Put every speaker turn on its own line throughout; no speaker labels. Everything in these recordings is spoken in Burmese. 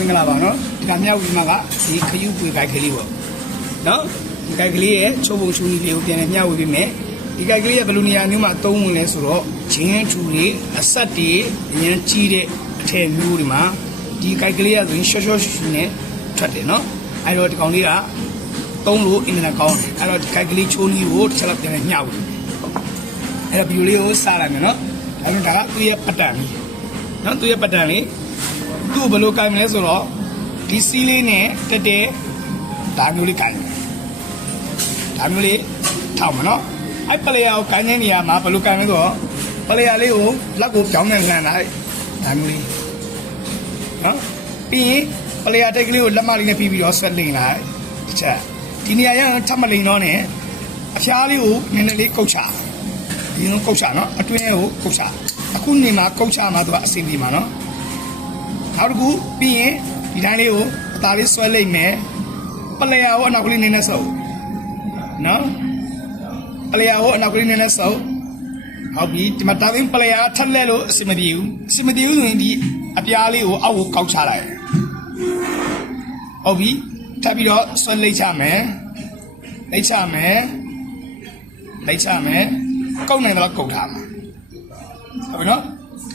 မင်္ဂလာပါနော်ဒီကမြောက်ပြီးမှကဒီခယူပွေကိုက်ကလေးပေါ့နော်ဒီကိုက်ကလေးရဲ့ချိုးပုံချူနီလေးကိုပြန်လည်မျှဝေပေးမယ်ဒီကိုက်ကလေးရဲ့ဘယ်လိုနေရာမျိုးမှာသုံးဝင်လဲဆိုတော့ဂျင်းထူတွေအဆက်တွေအရင်ကြီးတဲ့အထည်မျိုးတွေမှာဒီကိုက်ကလေးကဆိုရင်ရှော့ရှော့ရှူရှူနဲ့ထွက်တယ်နော်အဲ့တော့ဒီကောင်လေးကသုံးလို့အင်တာနက်ကောင်းတယ်အဲ့တော့ဒီကိုက်ကလေးချိုးနီကိုတစ်ချက်လောက်ပြန်လည်မျှဝေပေးမယ်အဲ့တော့ဗီဒီယိုလေးကိုစလိုက်မယ်နော်အဲ့တော့ဒါကသူ့ရဲ့ပတ်တန်လေးနော်သူ့ရဲ့ပတ်တန်လေး သူ့ဘယ်လိုကင်မလဲဆိုတော့ဒီစီးလေးနဲ့တက်တဲ့ဒါမျိုးလေးကင်တယ်ဒါမျိုးလေးထောက်မနော်အဲ့ပလေယာကိုကင်တဲ့နေရာမှာဘယ်လိုကင်လဲဆိုတော့ပလေယာလေးကိုလက်ကိုပြောင်းနေလှန်လိုက်ဒါမျိုးလေးနော်ပြီးရင်ပလေယာတိတ်ကလေးကိုလက်မလေးနဲ့ပြီးပြီးတော့ဆက်လိမ့်လိုက်တစ်ချက်ဒီနေရာရထပ်မလိမ့်တော့နဲ့အဖျားလေးကိုနည်းနည်းလေးကုတ်ချဒီလိုကုတ်ချနော်အတွင်းကိုကုတ်ချအခုနေမှာကုတ်ချမှာသူကအစီအစဉ်မှာနော် နောက်တစ်ခုပြီးရင်ဒီတိုင်းလေးကိုအသားလေးဆွဲလိုက်မယ်ပလျာကိုအနောက်ကလေးနည်းနည်းဆုပ်နော်ပလျာကိုအနောက်ကလေးနည်းနည်းဆုပ်ဟုတ်ပြီဒီမှာတာသိပလျာထက်လဲလို့အစမပြေဘူးအစမပြေဘူးဆိုရင်ဒီအပြားလေးကိုအောက်ကိုကောက်ချလိုက်ဟုတ်ပြီထပ်ပြီးတော့ဆွဲလိုက်ချမယ်လိုက်ချမယ်လိုက်ချမယ်ကောက်နိုင်တော့ကောက်ထားမယ်ဟုတ်ပြီနော်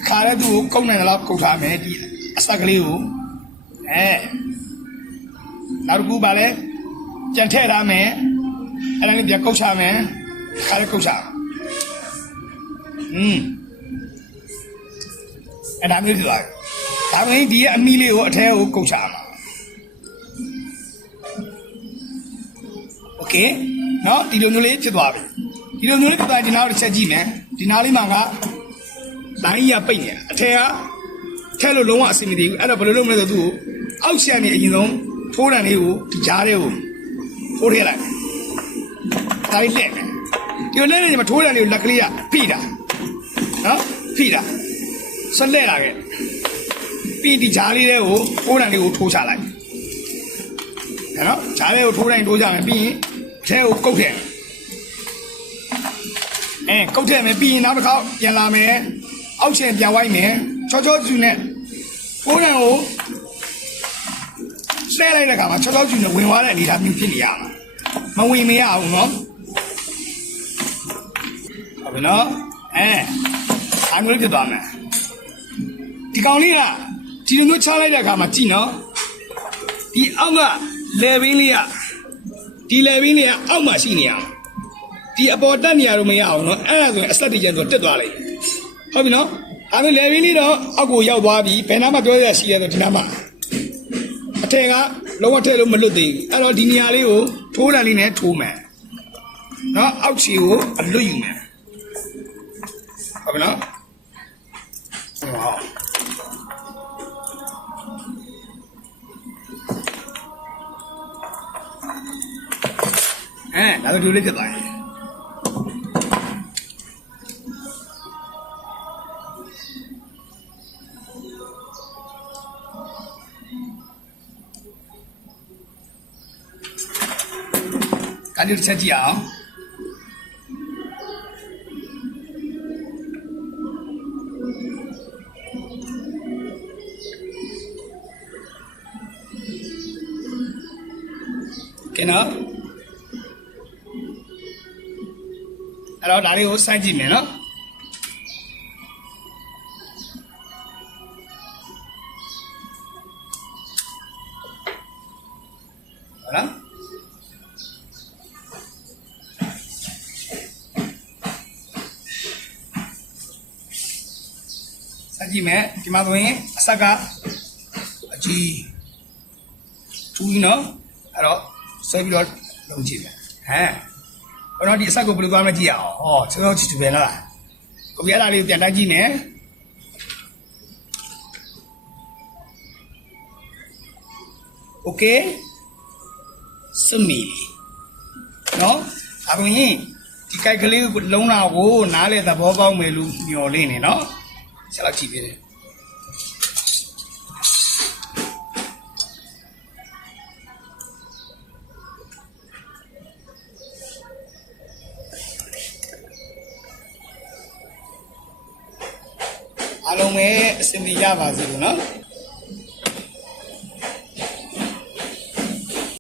ခါတဲ့သူကိုကောက်နိုင်တော့ကောက်ထားမယ်ဒီ အစက်ကလေးကိုအဲနောက်တစ်ခုပါလဲပြန်ထည့်ထားမယ်အဲ့ဒါလေးပြန်ကောက်ချမယ်ခါလေးကောက်ချอืมအဲ့ဒါမျိုးဖြစ်သွားပြီဒါမှမဟုတ်ဒီရဲ့အမီလေးကိုအထဲကိုကောက်ချမှာโอเคเนาะဒီလိုမျိုးလေးဖြစ်သွားပြီဒီလိုမျိုးလေးဖြစ်သွားရင်ဒီနောက်တစ်ချက်ကြည့်မယ်ဒီနားလေးမှာကလိုင်းကြီးကပိတ်နေတယ်အထက် ကထဲလို့လုံးဝအဆင်မပြေဘူးအဲ့တော့ဘယ်လိုလုပ်မလဲဆိုသူ့ကိုအောက်ရှမ်းနေအရင်ဆုံးထိုးတန်လေးကိုဒီကြားထဲကိုထိုးထည့်လိုက်ဒါလေးလက်မယ်ဒီလိုလက်နေမှာထိုးတန်လေးကိုလက်ကလေးကဖိတာနော်ဖိတာဆက်လက်လာခဲ့ပြီးဒီကြားလေးတွေကိုထိုးတန်လေးကိုထိုးချလိုက်နော်ကြားလေးကိုထိုးတိုင်းထိုးကြမယ်ပြီးရင်ထဲကိုကုတ်ထည့်အဲကုတ်ထည့်မယ်ပြီးရင်နောက်တစ်ခေါက်ပြန်လာမယ်အောက်ချင်ပြန်ဝိုင်းမယ်ချောချောကျူနဲ့ ကိုယ်တိုင်ကိုဆဲလိုက်တဲ့ခါမှာချောချောကျူနဲ့ဝင်သွားတဲ့အနေအထားမျိုးဖြစ်နေရမှာမဝင်မရဘူးနော်ဟုတ်ပြီနော်အဲအမျိုးဖြစ်သွားမယ်ဒီကောင်လေးကဒီလိုမျိုးချလိုက်တဲ့အခါမှာကြည့်နော်ဒီအောက်ကလေဘင်းလေးကဒီလေဘင်းလေးကအောက်မှာရှိနေရအောင်ဒီအပေါ်တက်နေရတော့မရအောင်နော်အဲ့ဒါဆိုရင်အဆက်တကြံဆိုတက်သွားလိမ့်မယ်ဟုတ်ပြီနော် အဲ့ဒါလေဘင်းလေးတော့အောက်ကိုရောက်သွားပြီဘယ်နာမှပြောရရှိရတဲ့ဒီနာမှအထက်ကလုံးဝထည့်လို့မလွတ်သေးဘူးအဲ့တော့ဒီနေရာလေးကိုထိုးတန်လေးနဲ့ထိုးမယ်နော်အောက်ခြေကိုအလွတ်ယူမယ်ဟုတ်ပြီနော်ဟောအဲဒါဆိုဒီလိုလေးဖြစ်သွားရင် ကလေးတစ်ချက်ကြည့်အောင်ကဲနော်အဲ့တော့ဒါလေးကိုစိုက်ကြည့်မယ်နော်ဟုတ်လား က်ကြည့်မယ်ဒီမှာဆိုရင်အဆက်ကအကြီးထူးနော်အဲ့တော့ဆွဲပြီးတော့လုပ်ကြည့်မယ်ဟမ်ဘယ်တော့ဒီအဆက်ကိုဘယ်လိုသွားမကြည့်ရအောင်ဟောချောချောချီချူပဲလားကိုပြရတာလေးကိုပြန်တိုက်ကြည့်မယ်โอเคစမီနော်အခုရင်ဒီကြိုက်ကလေးကိုလုံးလာကိုနားလေသဘောပေါက်မယ်လို့မျှော်လင့်နေနော်ဆက် လောက်ကြည့်ပေးတယ်အားလုံးပဲအဆင်ပြေကြပါစေလို့နော်